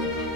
thank you